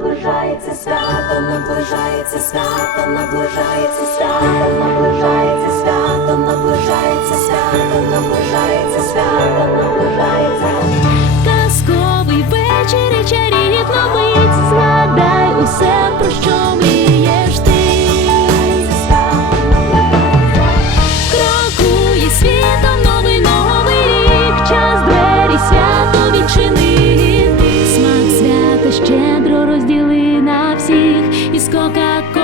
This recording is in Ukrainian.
наближається свято, наближається свято, наближається свято, наближається свято, наближається свято, наближається свято, наближається Coca-Cola.